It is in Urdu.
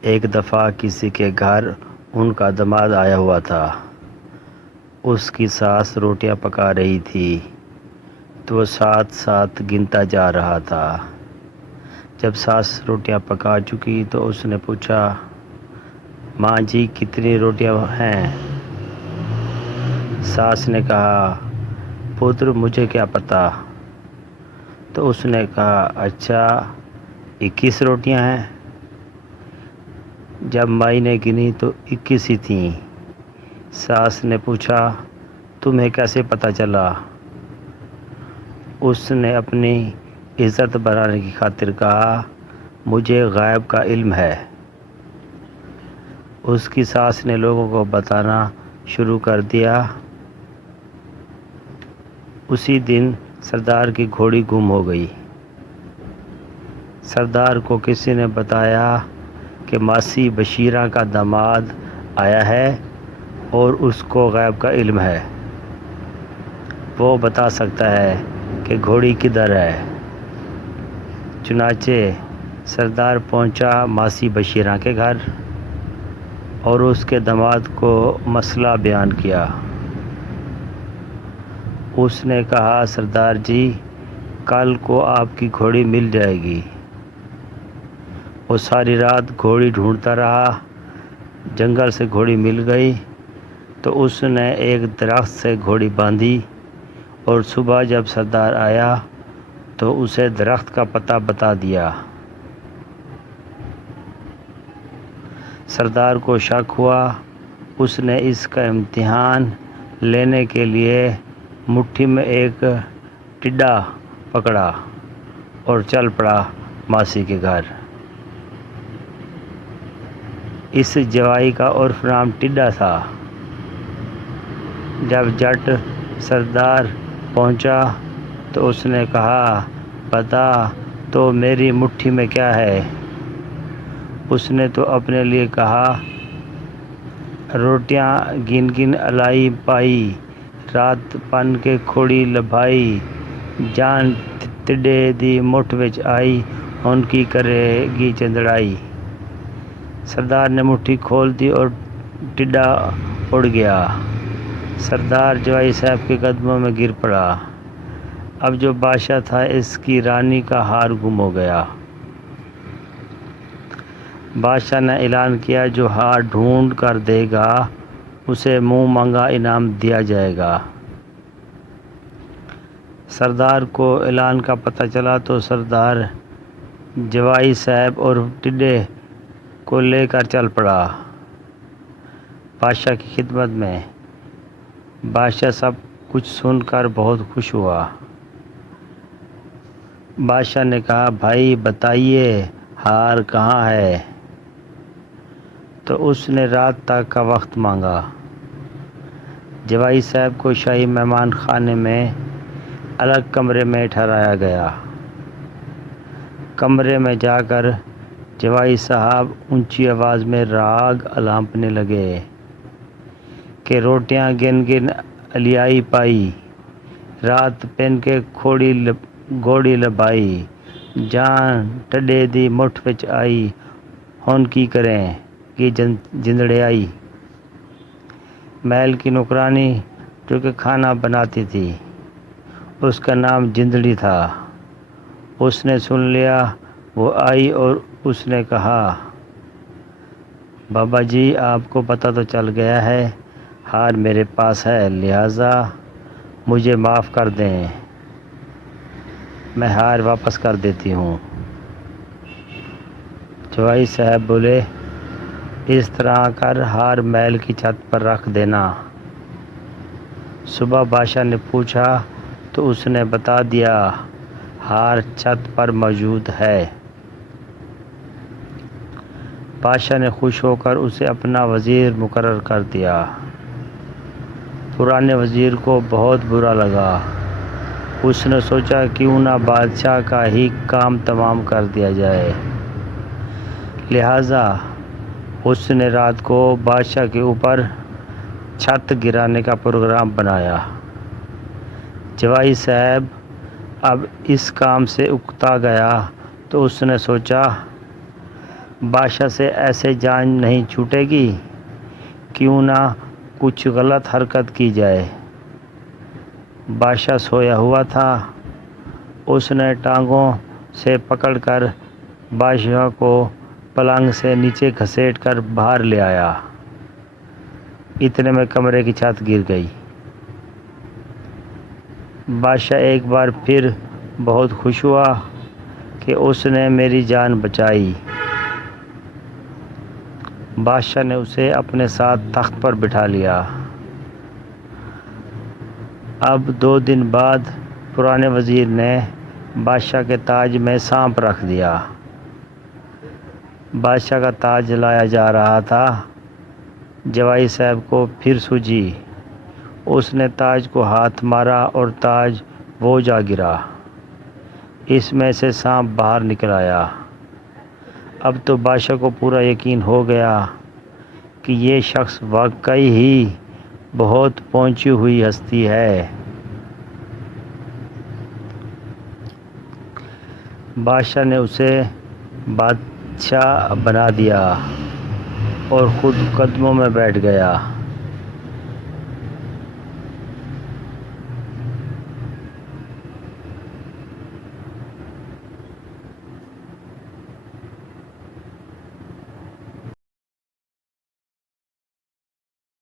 ایک دفعہ کسی کے گھر ان کا داماد آیا ہوا تھا۔ اس کی ساس روٹیاں پکا رہی تھی تو وہ ساتھ ساتھ گنتا جا رہا تھا۔ جب ساس روٹیاں پکا چکی تو اس نے پوچھا، ماں جی کتنی روٹیاں ہیں؟ ساس نے کہا، پتر مجھے کیا پتہ؟ تو اس نے کہا، اچھا 21 روٹیاں ہیں؟ جب مائی نے گنی تو 21 ہی تھیں۔ ساس نے پوچھا، تمہیں کیسے پتہ چلا؟ اس نے اپنی عزت بڑھانے کی خاطر کہا، مجھے غیب کا علم ہے۔ اس کی ساس نے لوگوں کو بتانا شروع کر دیا۔ اسی دن سردار کی گھوڑی گم ہو گئی۔ سردار کو کسی نے بتایا کہ ماسی بشیرہ کا داماد آیا ہے اور اس کو غیب کا علم ہے، وہ بتا سکتا ہے کہ گھوڑی کدھر ہے۔ چنانچہ سردار پہنچا ماسی بشیرہ کے گھر اور اس کے داماد کو مسئلہ بیان کیا۔ اس نے کہا، سردار جی کل کو آپ کی گھوڑی مل جائے گی۔ وہ ساری رات گھوڑی ڈھونڈتا رہا۔ جنگل سے گھوڑی مل گئی تو اس نے ایک درخت سے گھوڑی باندھی اور صبح جب سردار آیا تو اسے درخت کا پتہ بتا دیا۔ سردار کو شک ہوا۔ اس نے اس کا امتحان لینے کے لیے مٹھی میں ایک ٹڈا پکڑا اور چل پڑا ماسی کے گھر۔ اس جوائی کا عرف نام ٹڈا تھا۔ جب جٹ سردار پہنچا تو اس نے کہا، بتا تو میری مٹھی میں کیا ہے؟ اس نے تو اپنے لیے کہا، روٹیاں گن گن الائی پائی، رات پن کے کھوڑی لبھائی، جان ٹڈے دی مٹھ وچ آئی، ہن کی کرے گی چندڑائی۔ سردار نے مٹھی کھول دی اور ٹڈا اڑ گیا۔ سردار جوائی صاحب کے قدموں میں گر پڑا۔ اب جو بادشاہ تھا اس کی رانی کا ہار گم ہو گیا۔ بادشاہ نے اعلان کیا، جو ہار ڈھونڈ کر دے گا اسے منہ مانگا انعام دیا جائے گا۔ سردار کو اعلان کا پتہ چلا تو سردار جوائی صاحب اور ٹڈے کو لے کر چل پڑا بادشاہ کی خدمت میں۔ بادشاہ سب کچھ سن کر بہت خوش ہوا۔ بادشاہ نے کہا، بھائی بتائیے ہار کہاں ہے؟ تو اس نے رات تک کا وقت مانگا۔ جوائی صاحب کو شاہی مہمان خانے میں الگ کمرے میں ٹھہرایا گیا۔ کمرے میں جا کر جوائی صاحب اونچی آواز میں راگ الامپنے لگے کہ روٹیاں گن گن الیائی پائی، رات پن کے گھوڑی لبھائی، جان ٹڈے دی مٹھ وچ آئی، ہن کی کریں گی جندڑیائی۔ محل کی نوکرانی جو کہ کھانا بناتی تھی اس کا نام جندڑی تھا۔ اس نے سن لیا، وہ آئی اور اس نے کہا، بابا جی آپ کو پتہ تو چل گیا ہے، ہار میرے پاس ہے، لہٰذا مجھے معاف کر دیں، میں ہار واپس کر دیتی ہوں۔ جوائی صاحب بولے، اس طرح کر ہار محل کی چھت پر رکھ دینا۔ صبح بادشاہ نے پوچھا تو اس نے بتا دیا، ہار چھت پر موجود ہے۔ بادشاہ نے خوش ہو کر اسے اپنا وزیر مقرر کر دیا۔ پرانے وزیر کو بہت برا لگا۔ اس نے سوچا کیوں نہ بادشاہ کا ہی کام تمام کر دیا جائے۔ لہٰذا اس نے رات کو بادشاہ کے اوپر چھت گرانے کا پروگرام بنایا۔ جوائی صاحب اب اس کام سے اکتا گیا تو اس نے سوچا، بادشاہ سے ایسے جان نہیں چھوٹے گی، کیوں نہ کچھ غلط حرکت کی جائے۔ بادشاہ سویا ہوا تھا، اس نے ٹانگوں سے پکڑ کر بادشاہ کو پلنگ سے نیچے گھسیٹ کر باہر لے آیا۔ اتنے میں کمرے کی چھت گر گئی۔ بادشاہ ایک بار پھر بہت خوش ہوا کہ اس نے میری جان بچائی۔ بادشاہ نے اسے اپنے ساتھ تخت پر بٹھا لیا۔ اب 2 دن بعد پرانے وزیر نے بادشاہ کے تاج میں سانپ رکھ دیا۔ بادشاہ کا تاج لایا جا رہا تھا، جوائی صاحب کو پھر سوجھی۔ اس نے تاج کو ہاتھ مارا اور تاج وہ جا گرا۔ اس میں سے سانپ باہر نکل آیا۔ اب تو بادشاہ کو پورا یقین ہو گیا کہ یہ شخص واقعی ہی بہت پہنچی ہوئی ہستی ہے۔ بادشاہ نے اسے بادشاہ بنا دیا اور خود قدموں میں بیٹھ گیا۔